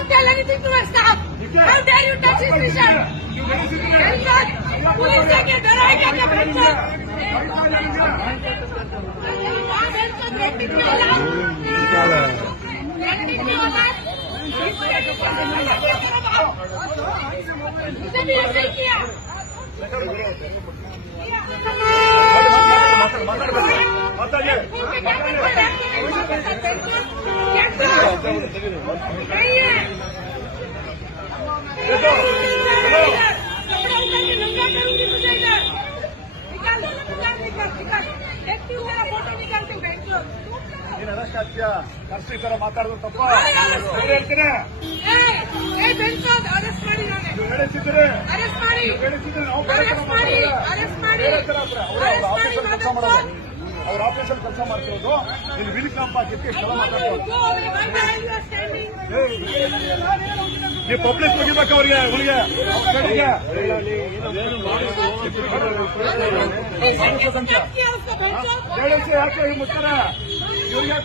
anything to my staff? How dare you touch his vision? Benson, police देखिए डराएगा क्या Benson? हाँ, Benson, rating में होला। रेटिंग में होला। इसने भी ऐसे ही किया ಹತ್ಯ ಕರ್ಸಿ ತರ ಮಾತಾಡೋದು ತಪ್ಪ ಹೇಳ್ತೀನಿ ನೀವು ಬೇರೆ ಕೆಲಸ ಮಾಡೋದು और ऑपरेशन कल मोदी विल ये पब्लिक हो गया और ये बोलिए संख्या मुझे